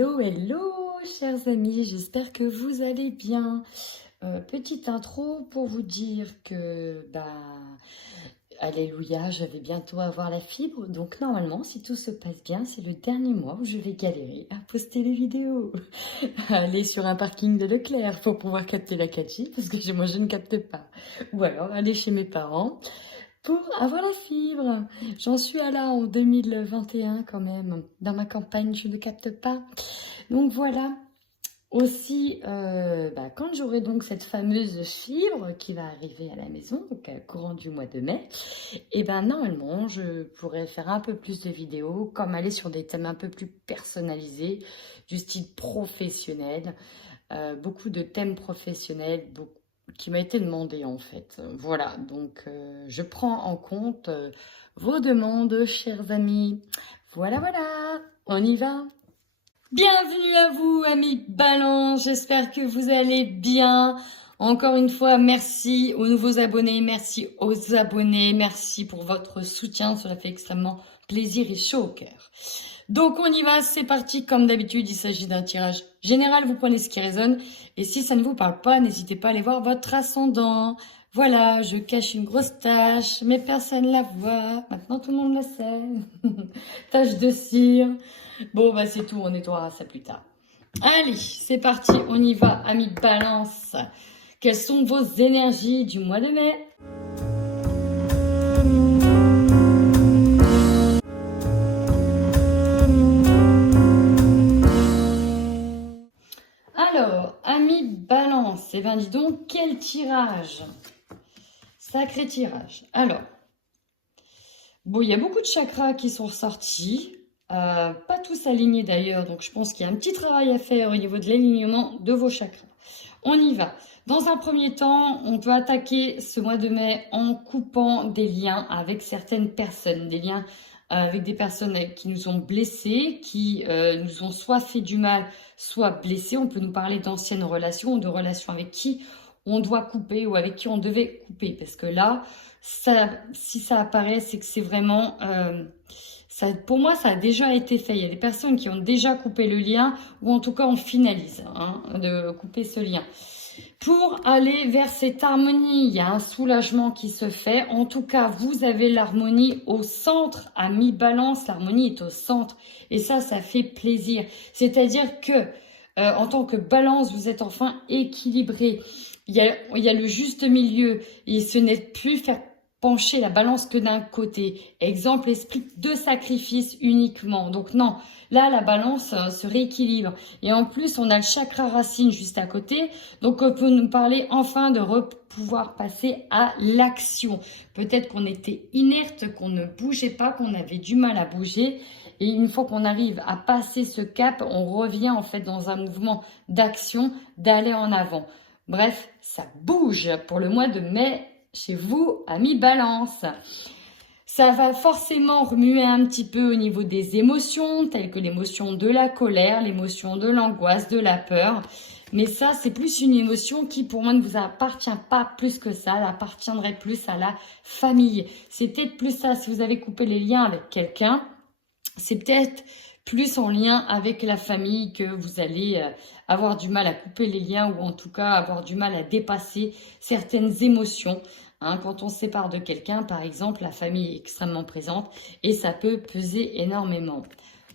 Hello, hello, chers amis, j'espère que vous allez bien. Petite intro pour vous dire que, alléluia, je vais bientôt avoir la fibre. Donc normalement, si tout se passe bien, c'est le dernier mois où je vais galérer à poster les vidéos. Aller sur un parking de Leclerc pour pouvoir capter la 4G, parce que moi je ne capte pas. Ou alors aller chez mes parents pour avoir la fibre. J'en suis à là en 2021 quand même. Dans ma campagne, je ne capte pas. Donc voilà. Aussi, quand j'aurai donc cette fameuse fibre qui va arriver à la maison, donc courant du mois de mai, et ben normalement, je pourrais faire un peu plus de vidéos, comme aller sur des thèmes un peu plus personnalisés, du style professionnel, beaucoup de thèmes professionnels, qui m'a été demandé en fait. Voilà, donc je prends en compte vos demandes, chers amis. Voilà, voilà, on y va. Bienvenue à vous, amis Balance, j'espère que vous allez bien. Encore une fois, merci aux nouveaux abonnés, merci aux abonnés, merci pour votre soutien, cela fait extrêmement plaisir et chaud au cœur. Donc on y va, c'est parti, comme d'habitude, il s'agit d'un tirage général, vous prenez ce qui résonne, et si ça ne vous parle pas, n'hésitez pas à aller voir votre ascendant. Voilà, je cache une grosse tache, mais personne la voit, maintenant tout le monde le sait. Tache de cire. Bon, c'est tout, on nettoiera ça plus tard. Allez, c'est parti, on y va, amis Balance. Quelles sont vos énergies du mois de mai? Alors, amis Balance, eh bien dis donc, quel tirage! Sacré tirage. Alors, bon, il y a beaucoup de chakras qui sont ressortis. Pas tous alignés d'ailleurs, donc je pense qu'il y a un petit travail à faire au niveau de l'alignement de vos chakras. On y va. Dans un premier temps, on peut attaquer ce mois de mai en coupant des liens avec certaines personnes, des liens avec des personnes qui nous ont blessés, qui nous ont soit fait du mal, soit blessés. On peut nous parler d'anciennes relations ou de relations avec qui on doit couper ou avec qui on devait couper, parce que là, si ça apparaît, c'est que c'est vraiment... pour moi, ça a déjà été fait. Il y a des personnes qui ont déjà coupé le lien, ou en tout cas, on finalise de couper ce lien. Pour aller vers cette harmonie, il y a un soulagement qui se fait. En tout cas, vous avez l'harmonie au centre. À mi-balance, l'harmonie est au centre. Et ça fait plaisir. C'est-à-dire que, en tant que balance, vous êtes enfin équilibré. Il y a le juste milieu. Et ce n'est plus faire pencher la balance que d'un côté. Exemple, esprit de sacrifice uniquement. Donc non, là, la balance se rééquilibre. Et en plus, on a le chakra racine juste à côté. Donc, on peut nous parler enfin de pouvoir passer à l'action. Peut-être qu'on était inerte, qu'on ne bougeait pas, qu'on avait du mal à bouger. Et une fois qu'on arrive à passer ce cap, on revient en fait dans un mouvement d'action, d'aller en avant. Bref, ça bouge pour le mois de mai chez vous, amis Balance. Ça va forcément remuer un petit peu au niveau des émotions, telles que l'émotion de la colère, l'émotion de l'angoisse, de la peur. Mais ça, c'est plus une émotion qui, pour moi, ne vous appartient pas plus que ça. Elle appartiendrait plus à la famille. C'est peut-être plus ça, si vous avez coupé les liens avec quelqu'un, c'est peut-être plus en lien avec la famille que vous allez avoir du mal à couper les liens, ou en tout cas avoir du mal à dépasser certaines émotions. Quand on se sépare de quelqu'un, par exemple, la famille est extrêmement présente et ça peut peser énormément.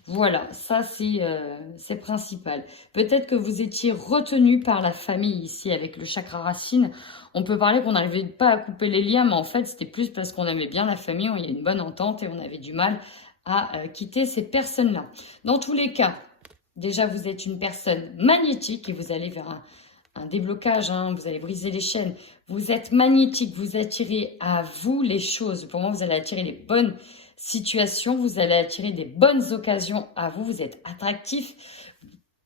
Voilà, ça c'est principal. Peut-être que vous étiez retenu par la famille ici avec le chakra racine. On peut parler qu'on n'arrivait pas à couper les liens, mais en fait c'était plus parce qu'on aimait bien la famille, il y a une bonne entente et on avait du mal à quitter ces personnes-là. Dans tous les cas, déjà vous êtes une personne magnétique et vous allez vers un déblocage, vous allez briser les chaînes. Vous êtes magnétique, vous attirez à vous les choses. Pour moi, vous allez attirer les bonnes situations, vous allez attirer des bonnes occasions à vous. Vous êtes attractif.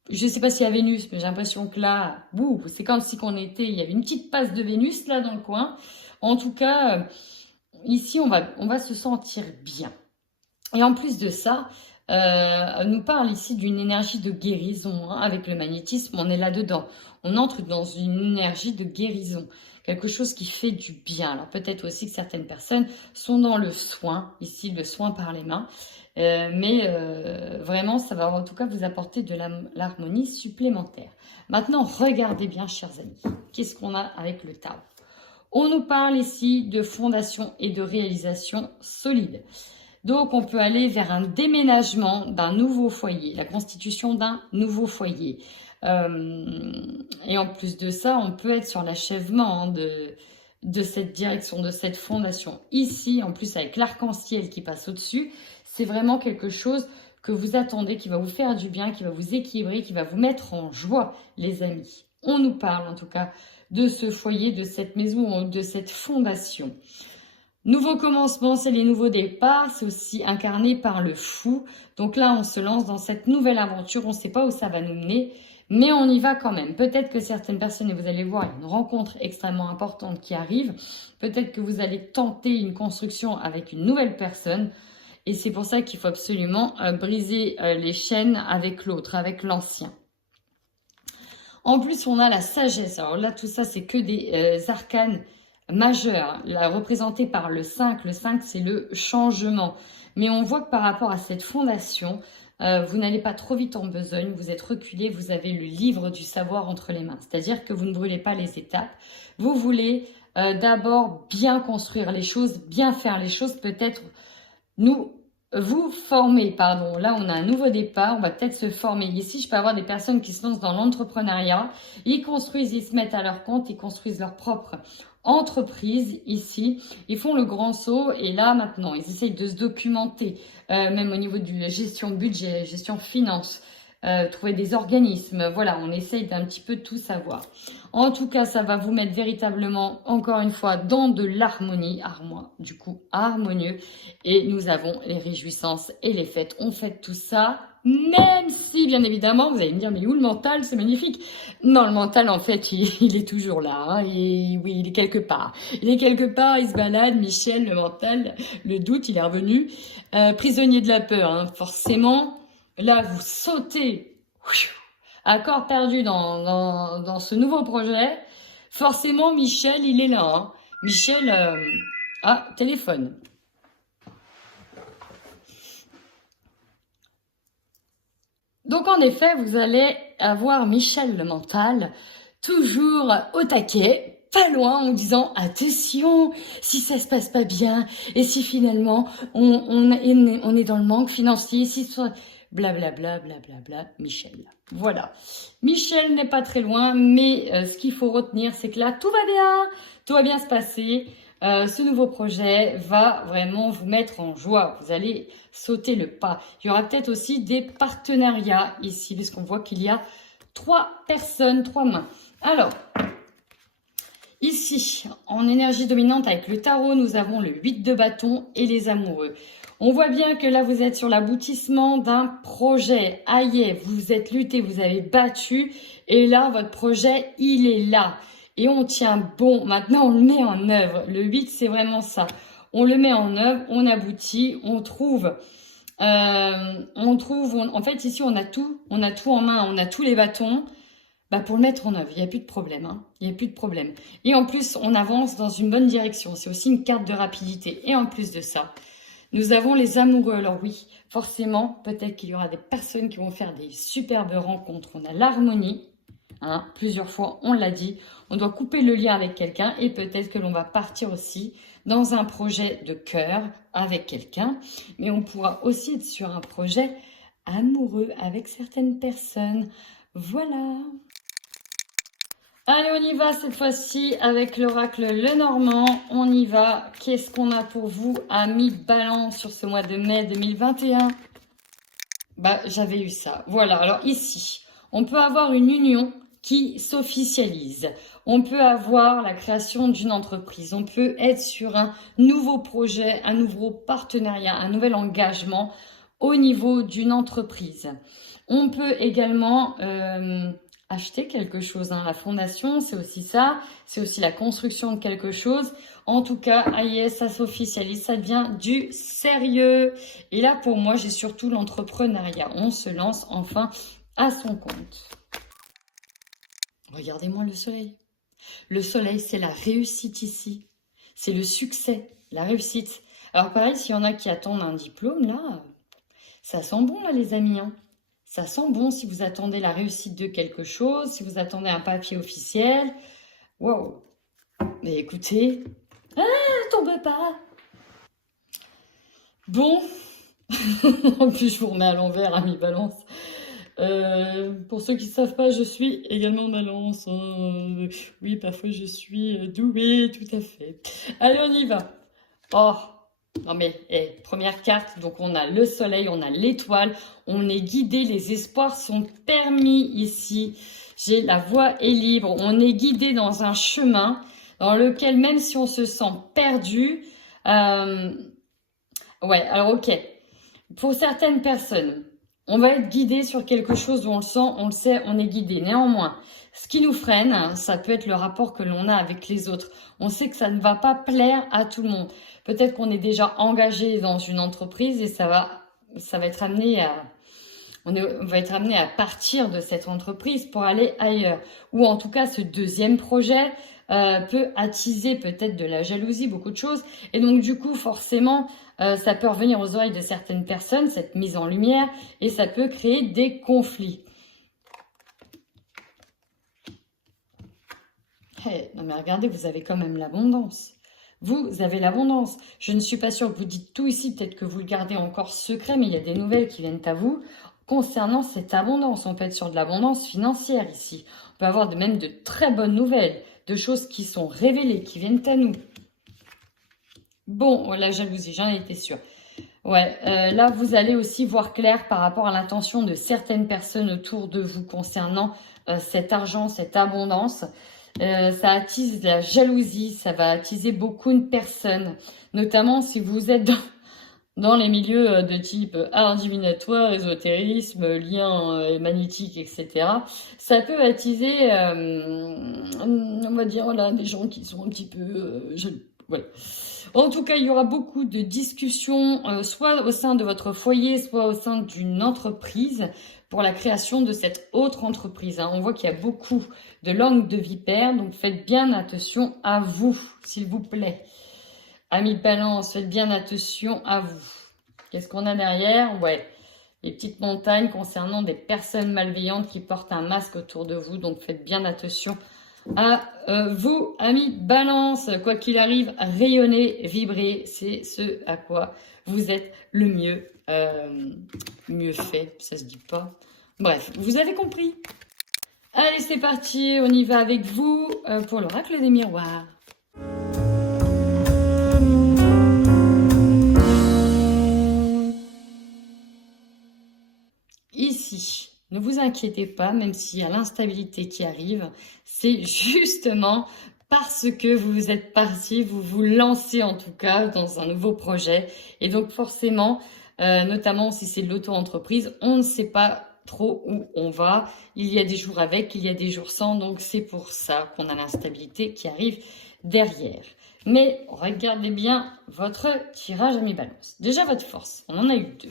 Je ne sais pas s'il y a Vénus, mais j'ai l'impression que là, c'est comme si il y avait une petite passe de Vénus là dans le coin. En tout cas, ici, on va se sentir bien. Et en plus de ça, nous parle ici d'une énergie de guérison. Avec le magnétisme, on est là-dedans. On entre dans une énergie de guérison. Quelque chose qui fait du bien. Alors peut-être aussi que certaines personnes sont dans le soin, ici le soin par les mains. Vraiment, ça va en tout cas vous apporter de l'harmonie supplémentaire. Maintenant, regardez bien, chers amis, qu'est-ce qu'on a avec le tarot? On nous parle ici de fondation et de réalisation solide. Donc, on peut aller vers un déménagement d'un nouveau foyer, la constitution d'un nouveau foyer. Et en plus de ça, on peut être sur l'achèvement de cette direction, de cette fondation. Ici, en plus, avec l'arc-en-ciel qui passe au-dessus, c'est vraiment quelque chose que vous attendez, qui va vous faire du bien, qui va vous équilibrer, qui va vous mettre en joie, les amis. On nous parle, en tout cas, de ce foyer, de cette maison, de cette fondation. Nouveau commencement, c'est les nouveaux départs, c'est aussi incarné par le fou. Donc là, on se lance dans cette nouvelle aventure, on ne sait pas où ça va nous mener, mais on y va quand même. Peut-être que certaines personnes, et vous allez voir, il y a une rencontre extrêmement importante qui arrive. Peut-être que vous allez tenter une construction avec une nouvelle personne. Et c'est pour ça qu'il faut absolument briser les chaînes avec l'autre, avec l'ancien. En plus, on a la sagesse. Alors là, tout ça, c'est que des arcanes majeurs, représentés par le 5. Le 5, c'est le changement. Mais on voit que par rapport à cette fondation, vous n'allez pas trop vite en besogne, vous êtes reculé, vous avez le livre du savoir entre les mains. C'est-à-dire que vous ne brûlez pas les étapes. Vous voulez d'abord bien construire les choses, bien faire les choses, peut-être vous former, pardon. Là, on a un nouveau départ, on va peut-être se former. Ici, je peux avoir des personnes qui se lancent dans l'entrepreneuriat. Ils construisent, ils se mettent à leur compte, ils construisent leur propre entreprise ici. Ils font le grand saut et là, maintenant, ils essayent de se documenter, même au niveau de la gestion budget, gestion finance, trouver des organismes. Voilà, on essaye d'un petit peu tout savoir. En tout cas, ça va vous mettre véritablement, encore une fois, dans de l'harmonie, du coup, harmonieux. Et nous avons les réjouissances et les fêtes. On fête tout ça, même si, bien évidemment, vous allez me dire, mais où le mental, c'est magnifique. Non, le mental, en fait, il est toujours là. Hein, et oui, il est quelque part. Il est quelque part, il se balade. Michel, le mental, le doute, il est revenu. Prisonnier de la peur, hein, forcément. Là, vous sautez à corps perdu dans ce nouveau projet. Forcément, Michel, il est là. Hein. Michel, téléphone. Donc, en effet, vous allez avoir Michel le mental, toujours au taquet, pas loin, en disant « Attention, si ça se passe pas bien, et si finalement on est dans le manque financier, si soit... » Blablabla, blablabla, Michel. Voilà. Michel n'est pas très loin, mais ce qu'il faut retenir, c'est que là, tout va bien se passer. Ce nouveau projet va vraiment vous mettre en joie. Vous allez sauter le pas. Il y aura peut-être aussi des partenariats ici, puisqu'on voit qu'il y a 3 personnes, 3 mains. Alors, ici, en énergie dominante avec le tarot, nous avons le 8 de bâton et les amoureux. On voit bien que là, vous êtes sur l'aboutissement d'un projet. Aïe, vous êtes lutté, vous avez battu. Et là, votre projet, il est là. Et on tient bon. Maintenant, on le met en œuvre. Le 8, c'est vraiment ça. On le met en œuvre, on aboutit, on trouve. En fait, ici, on a tout en main, on a tous les bâtons. Pour le mettre en œuvre, il n'y a plus de problème. Hein. Il n'y a plus de problème. Et en plus, on avance dans une bonne direction. C'est aussi une carte de rapidité. Et en plus de ça, nous avons les amoureux. Alors oui, forcément, peut-être qu'il y aura des personnes qui vont faire des superbes rencontres. On a l'harmonie. Hein, plusieurs fois, on l'a dit. On doit couper le lien avec quelqu'un. Et peut-être que l'on va partir aussi dans un projet de cœur avec quelqu'un. Mais on pourra aussi être sur un projet amoureux avec certaines personnes. Voilà. Allez, on y va cette fois-ci avec l'oracle Lenormand. On y va. Qu'est-ce qu'on a pour vous, amis Balance, sur ce mois de mai 2021? J'avais eu ça. Voilà. Alors ici, on peut avoir une union qui s'officialise. On peut avoir la création d'une entreprise. On peut être sur un nouveau projet, un nouveau partenariat, un nouvel engagement au niveau d'une entreprise. On peut également... acheter quelque chose, hein. La fondation, c'est aussi ça, c'est aussi la construction de quelque chose. En tout cas, ça s'officialise, ça devient du sérieux. Et là, pour moi, j'ai surtout l'entrepreneuriat. On se lance enfin à son compte. Regardez-moi le soleil. Le soleil, c'est la réussite ici. C'est le succès, la réussite. Alors pareil, s'il y en a qui attendent un diplôme, là... Ça sent bon là les amis, hein. Ça sent bon si vous attendez la réussite de quelque chose, si vous attendez un papier officiel. Wow. Mais écoutez, tombe pas. Bon, en plus je vous remets à l'envers, ami Balance. Pour ceux qui ne savent pas, je suis également Balance. Oui, parfois je suis douée, tout à fait. Allez, on y va. Oh, non mais, première carte, donc on a le soleil, on a l'étoile, on est guidé, les espoirs sont permis ici. J'ai la voie est libre, on est guidé dans un chemin dans lequel même si on se sent perdu, ouais, alors ok, pour certaines personnes, on va être guidé sur quelque chose où on le sent, on le sait, on est guidé. Néanmoins, ce qui nous freine, ça peut être le rapport que l'on a avec les autres. On sait que ça ne va pas plaire à tout le monde. Peut-être qu'on est déjà engagé dans une entreprise et ça va être amené à... On va être amené à partir de cette entreprise pour aller ailleurs. Ou en tout cas, ce deuxième projet peut attiser peut-être de la jalousie, beaucoup de choses. Et donc, du coup, forcément, ça peut revenir aux oreilles de certaines personnes, cette mise en lumière, et ça peut créer des conflits. Hey, non mais regardez, vous avez quand même l'abondance. Vous avez l'abondance. Je ne suis pas sûre que vous dites tout ici, peut-être que vous le gardez encore secret, mais il y a des nouvelles qui viennent à vous concernant cette abondance. On peut être sur de l'abondance financière ici. On peut avoir même de très bonnes nouvelles, de choses qui sont révélées, qui viennent à nous. Bon, la jalousie, j'en étais sûre. Ouais, là, vous allez aussi voir clair par rapport à l'intention de certaines personnes autour de vous concernant cet argent, cette abondance. Ça attise la jalousie, ça va attiser beaucoup de personnes, notamment si vous êtes dans les milieux de type art divinatoire, ésotérisme, lien magnétique, etc. Ça peut attiser, on va dire, là, des gens qui sont un petit peu jaloux. Ouais. En tout cas, il y aura beaucoup de discussions, soit au sein de votre foyer, soit au sein d'une entreprise, pour la création de cette autre entreprise. On voit qu'il y a beaucoup de langue de vipère, donc faites bien attention à vous, s'il vous plaît. Amis de Balance, faites bien attention à vous. Qu'est-ce qu'on a derrière? Ouais, les petites montagnes concernant des personnes malveillantes qui portent un masque autour de vous, donc faites bien attention à vous, amis Balance. Quoi qu'il arrive, rayonnez, vibrez, c'est ce à quoi vous êtes le mieux fait, ça se dit pas. Bref, vous avez compris. Allez, c'est parti, on y va avec vous pour l'oracle des miroirs. Ici, ne vous inquiétez pas, même s'il y a l'instabilité qui arrive, c'est justement parce que vous êtes parti, vous vous lancez en tout cas dans un nouveau projet. Et donc forcément, notamment si c'est de l'auto-entreprise, on ne sait pas trop où on va. Il y a des jours avec, il y a des jours sans, donc c'est pour ça qu'on a l'instabilité qui arrive derrière. Mais regardez bien votre tirage à mi-balance. Déjà votre force, on en a eu deux.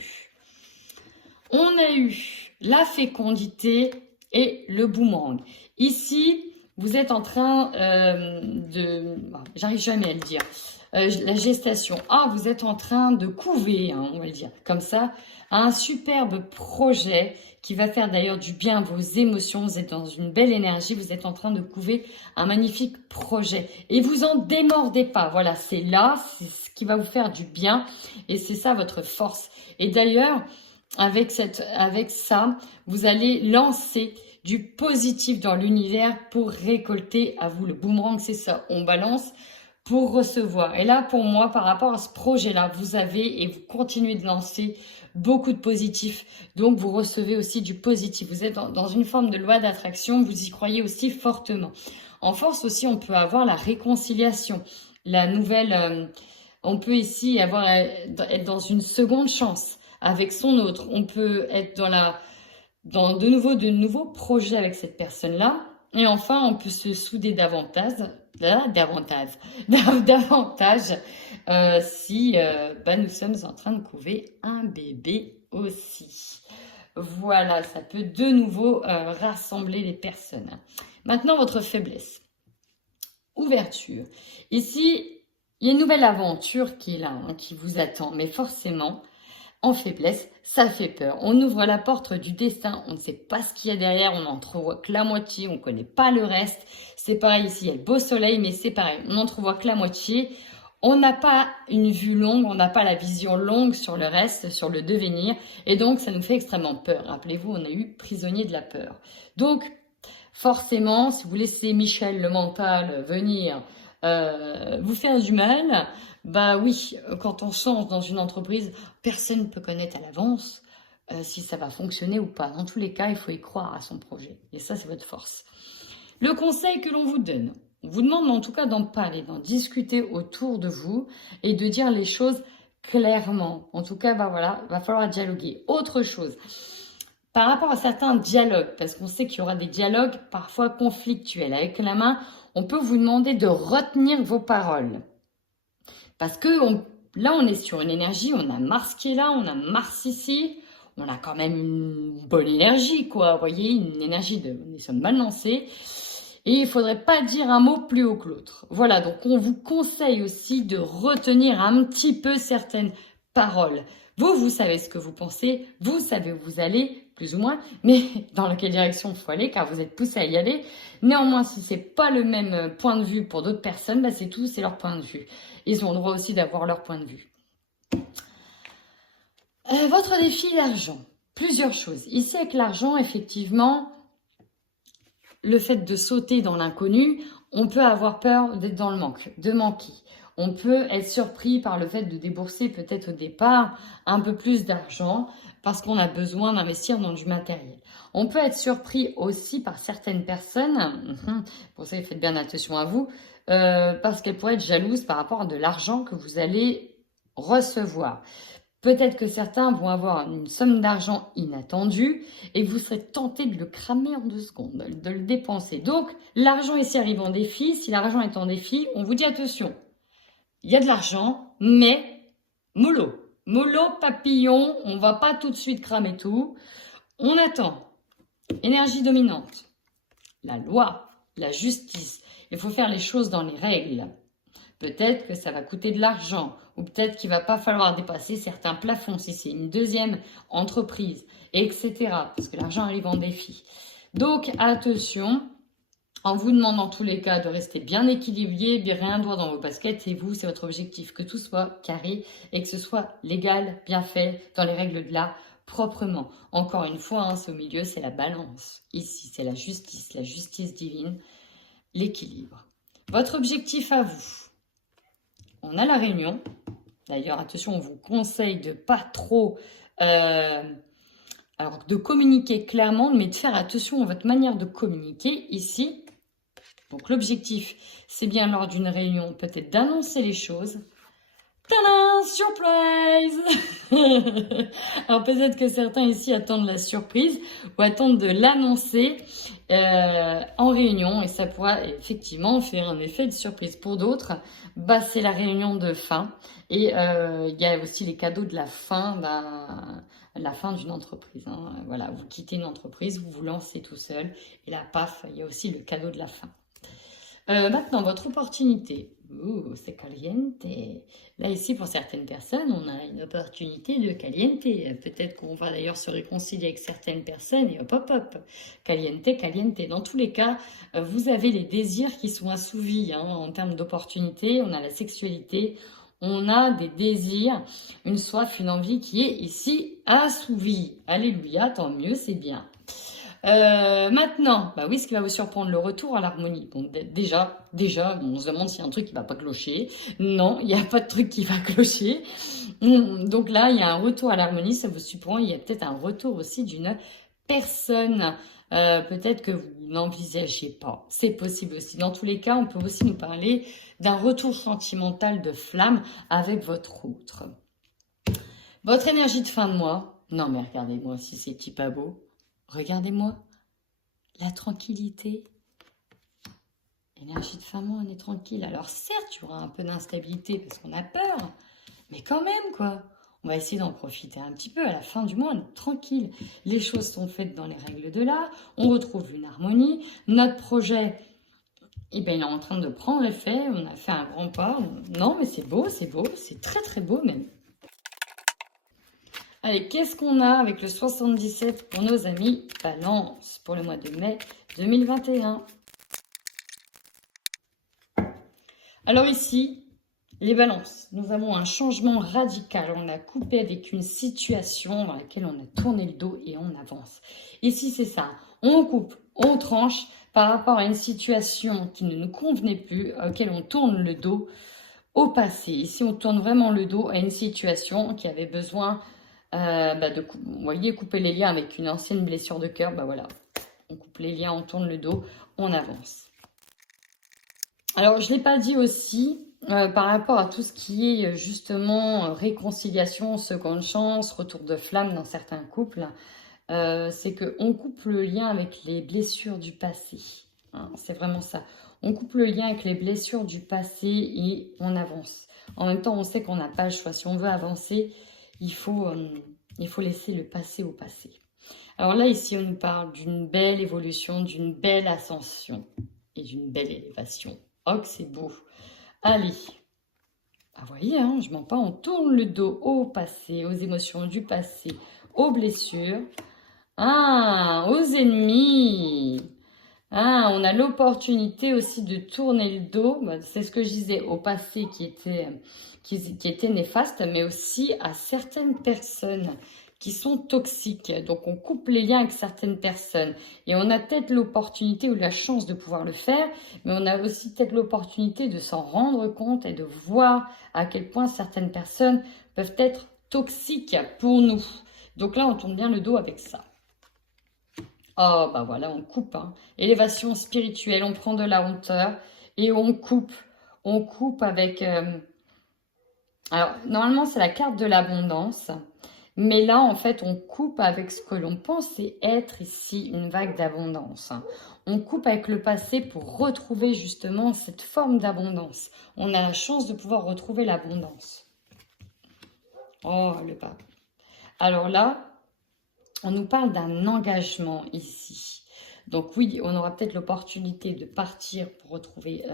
On a eu la fécondité et le boomerang. Ici, vous êtes en train j'arrive jamais à le dire, la gestation. Ah, vous êtes en train de couver, on va le dire comme ça, un superbe projet qui va faire d'ailleurs du bien à vos émotions. Vous êtes dans une belle énergie, vous êtes en train de couver un magnifique projet. Et vous en démordez pas, voilà, c'est là, c'est ce qui va vous faire du bien et c'est ça votre force. Et d'ailleurs, avec ça, vous allez lancer du positif dans l'univers pour récolter à vous. Le boomerang, c'est ça, on balance pour recevoir. Et là, pour moi, par rapport à ce projet-là, vous avez et vous continuez de lancer beaucoup de positif. Donc, vous recevez aussi du positif. Vous êtes dans une forme de loi d'attraction, vous y croyez aussi fortement. En force aussi, on peut avoir la réconciliation, la nouvelle... on peut ici être dans une seconde chance avec son autre. On peut être dans de nouveaux projets avec cette personne-là. Et enfin, on peut se souder davantage si nous sommes en train de couver un bébé aussi. Voilà, ça peut de nouveau rassembler les personnes. Maintenant, votre faiblesse. Ouverture. Ici, il y a une nouvelle aventure qui est là, qui vous attend. Mais forcément, en faiblesse, ça fait peur. On ouvre la porte du destin, on ne sait pas ce qu'il y a derrière, on n'entrevoit que la moitié, on ne connaît pas le reste. C'est pareil ici, il y a le beau soleil, mais c'est pareil, on n'entrevoit que la moitié. On n'a pas une vue longue, on n'a pas la vision longue sur le reste, sur le devenir, et donc ça nous fait extrêmement peur. Rappelez-vous, on a eu prisonnier de la peur. Donc, forcément, si vous laissez Michel le mental venir vous faire du mal, bah oui, quand on change dans une entreprise, personne ne peut connaître à l'avance si ça va fonctionner ou pas. Dans tous les cas, il faut y croire à son projet. Et ça, c'est votre force. Le conseil que l'on vous donne, on vous demande en tout cas d'en parler, d'en discuter autour de vous et de dire les choses clairement. En tout cas, bah voilà, va falloir dialoguer. Autre chose, par rapport à certains dialogues, parce qu'on sait qu'il y aura des dialogues parfois conflictuels. Avec la main, on peut vous demander de retenir vos paroles. Parce que là, on est sur une énergie, on a Mars qui est là, on a Mars ici, on a quand même une bonne énergie, quoi. Vous voyez, une énergie on est mal lancé. Et il ne faudrait pas dire un mot plus haut que l'autre. Voilà, donc on vous conseille aussi de retenir un petit peu certaines paroles. Vous savez ce que vous pensez, vous savez où vous allez, plus ou moins, mais dans quelle direction il faut aller, car vous êtes poussé à y aller. Néanmoins, si ce n'est pas le même point de vue pour d'autres personnes, bah c'est tout, c'est leur point de vue. Ils ont le droit aussi d'avoir leur point de vue. Votre défi, l'argent. Plusieurs choses. Ici, avec l'argent, effectivement, le fait de sauter dans l'inconnu, on peut avoir peur d'être dans le manque, de manquer. On peut être surpris par le fait de débourser peut-être au départ un peu plus d'argent parce qu'on a besoin d'investir dans du matériel. On peut être surpris aussi par certaines personnes, pour ça faites bien attention à vous, parce qu'elles pourraient être jalouses par rapport à de l'argent que vous allez recevoir. Peut-être que certains vont avoir une somme d'argent inattendue et vous serez tenté de le cramer en 2 secondes, de le dépenser. Donc, l'argent ici arrive en défi. Si l'argent est en défi, on vous dit attention. Il y a de l'argent, mais mollo. Mollo, papillon, on ne va pas tout de suite cramer tout. On attend. Énergie dominante. La loi, la justice. Il faut faire les choses dans les règles. Peut-être que ça va coûter de l'argent ou peut-être qu'il ne va pas falloir dépasser certains plafonds si c'est une deuxième entreprise, etc. Parce que l'argent arrive en défi. Donc, attention, en vous demandant en tous les cas de rester bien équilibré, bien un doigt dans vos baskets, et vous, c'est votre objectif, que tout soit carré et que ce soit légal, bien fait, dans les règles de l'art, proprement. Encore une fois, hein, c'est au milieu, c'est la balance. Ici, c'est la justice divine, l'équilibre. Votre objectif à vous. On a la réunion. D'ailleurs, attention, on vous conseille de pas trop... alors, de communiquer clairement, mais de faire attention à votre manière de communiquer ici. Donc, l'objectif, c'est bien lors d'une réunion, peut-être d'annoncer les choses. Tadam, surprise. Alors, peut-être que certains ici attendent la surprise ou attendent de l'annoncer en réunion. Et ça pourra effectivement faire un effet de surprise. Pour d'autres, bah, c'est la réunion de fin. Et il y a aussi les cadeaux de la fin d'une entreprise. Hein. Voilà, vous quittez une entreprise, vous vous lancez tout seul. Et là, paf, il y a aussi le cadeau de la fin. Maintenant, votre opportunité. C'est caliente. Là, ici, pour certaines personnes, on a une opportunité de caliente. Peut-être qu'on va d'ailleurs se réconcilier avec certaines personnes et hop, hop, hop. Caliente, caliente. Dans tous les cas, vous avez les désirs qui sont assouvis hein, en termes d'opportunité. On a la sexualité. On a des désirs, une soif, une envie qui est ici assouvie. Alléluia, tant mieux, c'est bien. Maintenant, bah oui, ce qui va vous surprendre, le retour à l'harmonie. Bon, déjà, on se demande s'il y a un truc qui va pas clocher. Non, il n'y a pas de truc qui va clocher. Donc là, il y a un retour à l'harmonie, ça vous surprend. Il y a peut-être un retour aussi d'une personne, peut-être que vous n'envisagez pas. C'est possible aussi. Dans tous les cas, on peut aussi nous parler d'un retour sentimental de flamme avec votre autre. Votre énergie de fin de mois. Non, mais regardez-moi si c'est pas beau. Regardez-moi, la tranquillité. Énergie de fin de mois, on est tranquille. Alors certes, il y aura un peu d'instabilité parce qu'on a peur, mais quand même, quoi. On va essayer d'en profiter un petit peu. À la fin du mois, on est tranquille. Les choses sont faites dans les règles de l'art. On retrouve une harmonie. Notre projet, eh ben, il est en train de prendre effet. On a fait un grand pas. Non, mais c'est beau, c'est très, très beau même. Allez, qu'est-ce qu'on a avec le 77 pour nos amis Balance pour le mois de mai 2021? Alors ici, les balances, nous avons un changement radical. On a coupé avec une situation dans laquelle on a tourné le dos et on avance. Ici, c'est ça. On coupe, on tranche par rapport à une situation qui ne nous convenait plus, à laquelle on tourne le dos au passé. Ici, on tourne vraiment le dos à une situation qui avait besoin vous voyez, couper les liens avec une ancienne blessure de cœur. Voilà, on coupe les liens, on tourne le dos, on avance. Alors, je ne l'ai pas dit aussi, par rapport à tout ce qui est justement réconciliation, seconde chance, retour de flamme dans certains couples, c'est qu'on coupe le lien avec les blessures du passé. Hein, c'est vraiment ça. On coupe le lien avec les blessures du passé et on avance. En même temps, on sait qu'on n'a pas le choix. Si on veut avancer, il faut laisser le passé au passé. Alors là, ici, on nous parle d'une belle évolution, d'une belle ascension et d'une belle élévation. Oh, que c'est beau. Allez. Ah, vous voyez, hein, je mens pas, on tourne le dos au passé, aux émotions du passé, aux blessures. Ah, aux ennemis. Ah, on a l'opportunité aussi de tourner le dos. C'est ce que je disais, au passé qui était néfaste, mais aussi à certaines personnes qui sont toxiques. Donc, on coupe les liens avec certaines personnes. Et on a peut-être l'opportunité ou la chance de pouvoir le faire, mais on a aussi peut-être l'opportunité de s'en rendre compte et de voir à quel point certaines personnes peuvent être toxiques pour nous. Donc là, on tourne bien le dos avec ça. Oh, voilà, on coupe. Hein. Élévation spirituelle, on prend de la hauteur et on coupe. On coupe avec... Alors, normalement, c'est la carte de l'abondance. Mais là, en fait, on coupe avec ce que l'on pensait être ici une vague d'abondance. On coupe avec le passé pour retrouver justement cette forme d'abondance. On a la chance de pouvoir retrouver l'abondance. Oh, le pape. Alors là, on nous parle d'un engagement ici. Donc oui, on aura peut-être l'opportunité de partir pour retrouver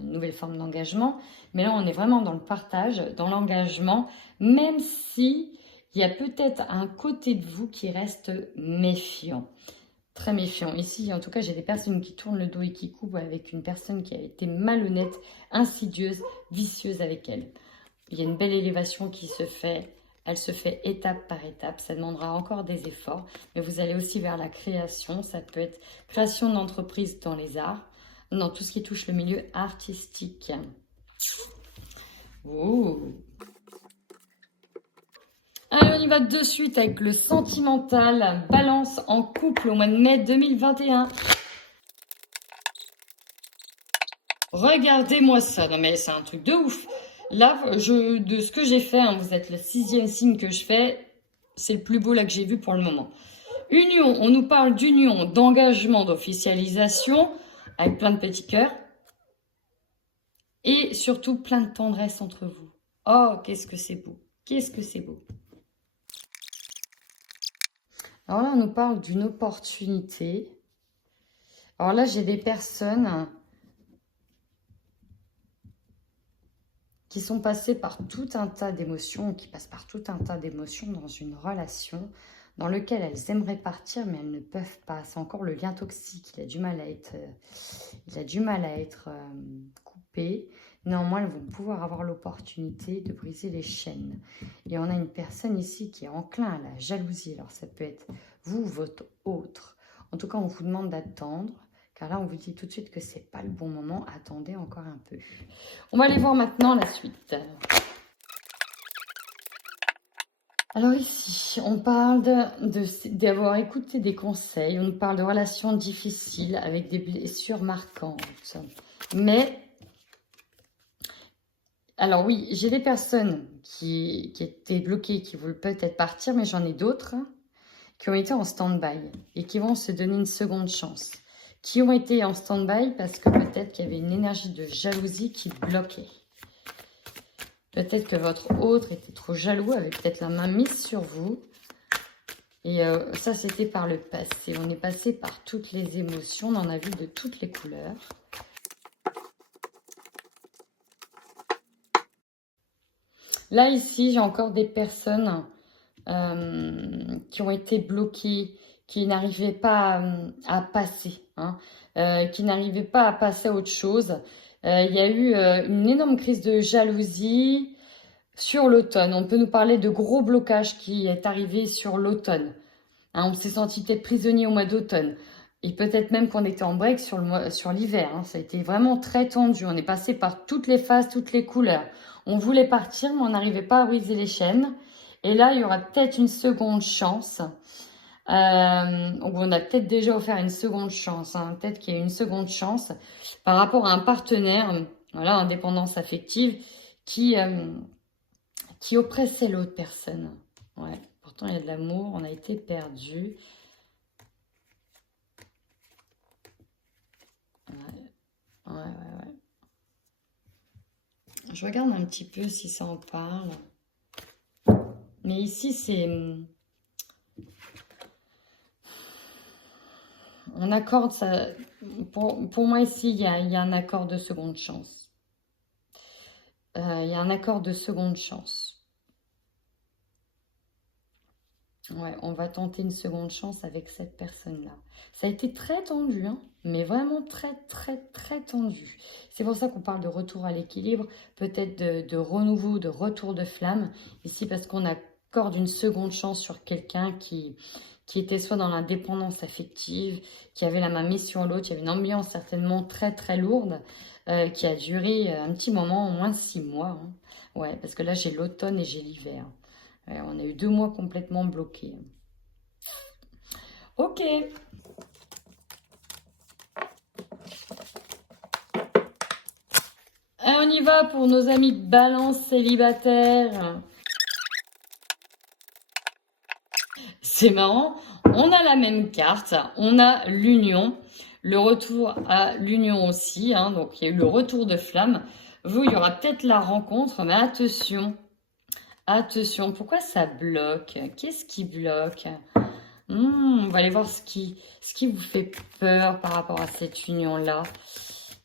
une nouvelle forme d'engagement. Mais là, on est vraiment dans le partage, dans l'engagement, même si il y a peut-être un côté de vous qui reste méfiant. Très méfiant. Ici, en tout cas, j'ai des personnes qui tournent le dos et qui coupent avec une personne qui a été malhonnête, insidieuse, vicieuse avec elle. Il y a une belle élévation qui se fait. Elle se fait étape par étape. Ça demandera encore des efforts. Mais vous allez aussi vers la création. Ça peut être création d'entreprise dans les arts. Dans tout ce qui touche le milieu artistique. Oh. Allez, on y va de suite avec le sentimental. Balance en couple au mois de mai 2021. Regardez-moi ça. Non mais c'est un truc de ouf. Là, de ce que j'ai fait, hein, vous êtes le 6e signe que je fais, c'est le plus beau là que j'ai vu pour le moment. Union, on nous parle d'union, d'engagement, d'officialisation, avec plein de petits cœurs. Et surtout, plein de tendresse entre vous. Oh, qu'est-ce que c'est beau. Qu'est-ce que c'est beau. Alors là, on nous parle d'une opportunité. Alors là, j'ai des personnes qui sont passées par tout un tas d'émotions, qui passent par tout un tas d'émotions dans une relation dans laquelle elles aimeraient partir, mais elles ne peuvent pas. C'est encore le lien toxique, il a du mal à être coupé. Néanmoins, elles vont pouvoir avoir l'opportunité de briser les chaînes. Et on a une personne ici qui est enclin à la jalousie. Alors ça peut être vous ou votre autre. En tout cas, on vous demande d'attendre. Car là, on vous dit tout de suite que ce n'est pas le bon moment. Attendez encore un peu. On va aller voir maintenant la suite. Alors ici, on parle d'avoir écouté des conseils. On nous parle de relations difficiles avec des blessures marquantes. Mais, alors oui, j'ai des personnes qui étaient bloquées, qui veulent peut-être partir, mais j'en ai d'autres qui ont été en stand-by et qui vont se donner une seconde chance. Qui ont été en stand-by parce que peut-être qu'il y avait une énergie de jalousie qui bloquait. Peut-être que votre autre était trop jaloux, avait peut-être la main mise sur vous. Et ça, c'était par le passé. On est passé par toutes les émotions, on en a vu de toutes les couleurs. Là, ici, j'ai encore des personnes qui ont été bloqués, qui n'arrivaient pas à passer, hein, qui n'arrivaient pas à passer à autre chose. Il y a eu une énorme crise de jalousie sur l'automne. On peut nous parler de gros blocage qui est arrivé sur l'automne. Hein, on s'est senti peut-être prisonnier au mois d'automne. Et peut-être même qu'on était en break sur l'hiver. Hein. Ça a été vraiment très tendu. On est passé par toutes les phases, toutes les couleurs. On voulait partir, mais on n'arrivait pas à briser les chaînes. Et là, il y aura peut-être une seconde chance. On a peut-être déjà offert une seconde chance. Hein. Peut-être qu'il y a une seconde chance par rapport à un partenaire, voilà, indépendance affective, qui oppressait l'autre personne. Ouais. Pourtant, il y a de l'amour. On a été perdu. Ouais. Je regarde un petit peu si ça en parle. Mais ici, c'est... On accorde ça... Pour moi, ici, il y a un accord de seconde chance. Il y a un accord de seconde chance. Ouais, on va tenter une seconde chance avec cette personne-là. Ça a été très tendu, hein, mais vraiment très tendu. C'est pour ça qu'on parle de retour à l'équilibre, peut-être de renouveau, de retour de flamme. Ici, parce qu'on accorde une seconde chance sur quelqu'un qui était soit dans l'indépendance affective, qui avait la main mise sur l'autre. Il y avait une ambiance certainement très lourde, qui a duré un petit moment, au moins 6 mois. Hein. Ouais, parce que là, j'ai l'automne et j'ai l'hiver. On a eu 2 mois complètement bloqués. Ok. Et on y va pour nos amis Balance célibataires. C'est marrant. On a la même carte. On a l'union. Le retour à l'union aussi. Hein, donc, il y a eu le retour de flamme. Vous, il y aura peut-être la rencontre. Mais attention. Attention, pourquoi ça bloque? Qu'est-ce qui bloque? On va aller voir ce qui vous fait peur par rapport à cette union-là.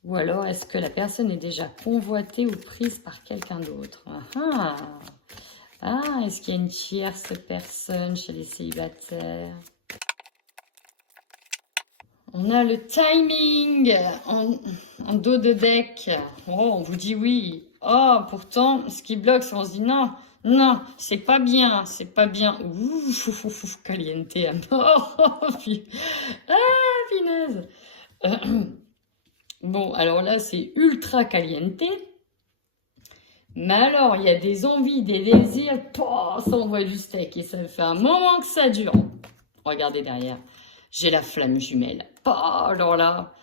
Ou alors, est-ce que la personne est déjà convoitée ou prise par quelqu'un d'autre? Est-ce qu'il y a une tierce personne chez les célibataires? On a le timing en dos de deck. Oh, on vous dit oui. Oh, pourtant, ce qui bloque, c'est on se dit non. Non, c'est pas bien, c'est pas bien. Ouf, caliente à mort. Finesse. Bon, alors là, c'est ultra caliente. Mais alors, il y a des envies, des désirs. Ça envoie du steak. Et ça fait un moment que ça dure. Regardez derrière. J'ai la flamme jumelle. Alors là,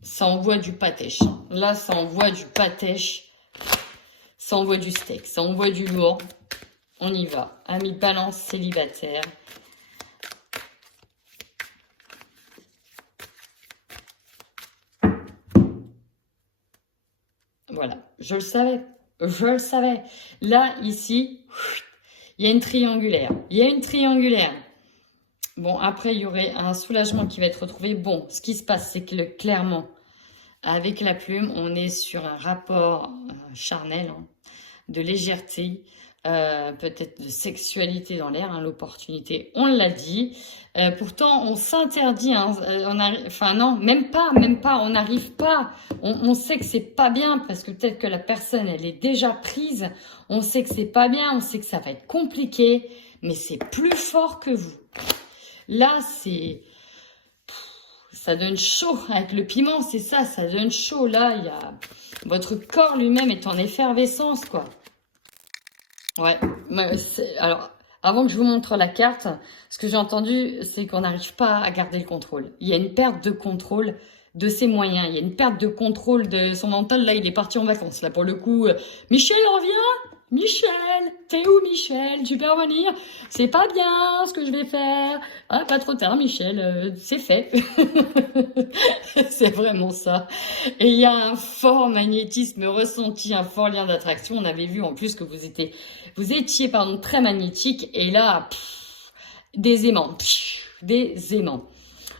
ça envoie du pâtèche. Là, ça envoie du pâtèche. Ça envoie du steak, ça envoie du lourd. On y va. Amis Balance célibataire. Voilà, je le savais. Je le savais. Là, ici, il y a une triangulaire. Il y a une triangulaire. Bon, après, il y aurait un soulagement qui va être retrouvé. Bon, ce qui se passe, c'est que clairement, avec la plume, on est sur un rapport charnel, hein, de légèreté, peut-être de sexualité dans l'air, hein, l'opportunité, on l'a dit. Pourtant, on s'interdit, hein, non, même pas, on n'arrive pas. On sait que c'est pas bien parce que peut-être que la personne, elle est déjà prise. On sait que c'est pas bien, on sait que ça va être compliqué, mais c'est plus fort que vous. Là, ça donne chaud avec le piment, c'est ça, ça donne chaud. Là, il y a votre corps lui-même est en effervescence, quoi. Ouais, alors, avant que je vous montre la carte, ce que j'ai entendu, c'est qu'on n'arrive pas à garder le contrôle. Il y a une perte de contrôle de ses moyens, il y a une perte de contrôle de son mental. Là, il est parti en vacances, là, pour le coup. Michel, reviens! Michel, t'es où Michel? Tu peux revenir? C'est pas bien ce que je vais faire. Ah, pas trop tard Michel, c'est fait. C'est vraiment ça. Et il y a un fort magnétisme ressenti, un fort lien d'attraction. On avait vu en plus que vous étiez très magnétique. Et là, des aimants.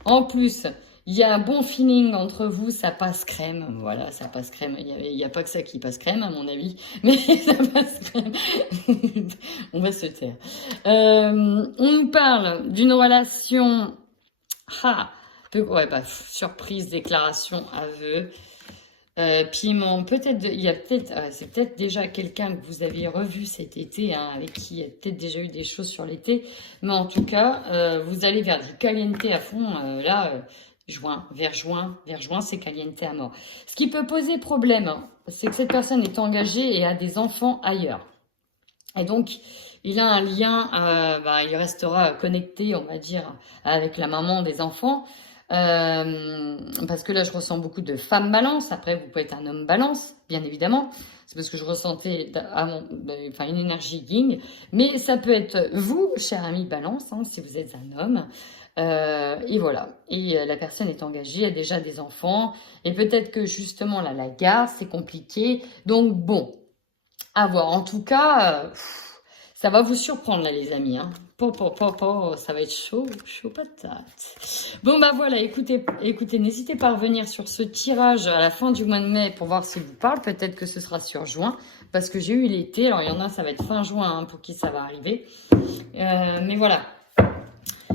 En plus, Il y a un bon feeling entre vous, ça passe crème. Voilà, ça passe crème. Il y a pas que ça qui passe crème, à mon avis, mais ça passe crème. On va se taire. On nous parle d'une relation... ouais, bah, surprise, déclaration, aveu. Piment, peut-être, il y a peut-être, c'est peut-être déjà quelqu'un que vous avez revu cet été, hein, avec qui il y a peut-être déjà eu des choses sur l'été, mais en tout cas, vous allez vers du caliente à fond, vers juin, c'est caliente à mort. Ce qui peut poser problème, hein, c'est que cette personne est engagée et a des enfants ailleurs. Et donc, il a un lien, il restera connecté, on va dire, avec la maman des enfants. Parce que là, je ressens beaucoup de femmes balance. Après, vous pouvez être un homme balance, bien évidemment. C'est parce que je ressentais une énergie yin. Mais ça peut être vous, cher ami balance, hein, si vous êtes un homme. Et voilà. Et la personne est engagée, a déjà des enfants. Et peut-être que justement, là, la gare, c'est compliqué. Donc, bon, à voir. En tout cas... ça va vous surprendre là les amis, hein. Ça va être chaud patate. Bon bah voilà, écoutez, n'hésitez pas à revenir sur ce tirage à la fin du mois de mai pour voir s'il vous parle. Peut-être que ce sera sur juin, parce que j'ai eu l'été. Alors il y en a, ça va être fin juin, hein, pour qui ça va arriver. Mais voilà.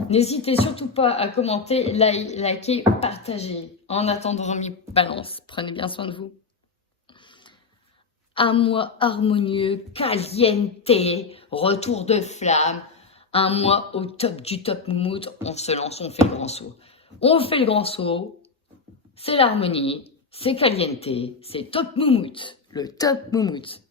N'hésitez surtout pas à commenter, liker, partager. En attendant, mes balances, prenez bien soin de vous. Un mois harmonieux, caliente, retour de flamme, un mois au top du top mood, on se lance, on fait le grand saut. On fait le grand saut, c'est l'harmonie, c'est caliente, c'est top moumout, le top moumout.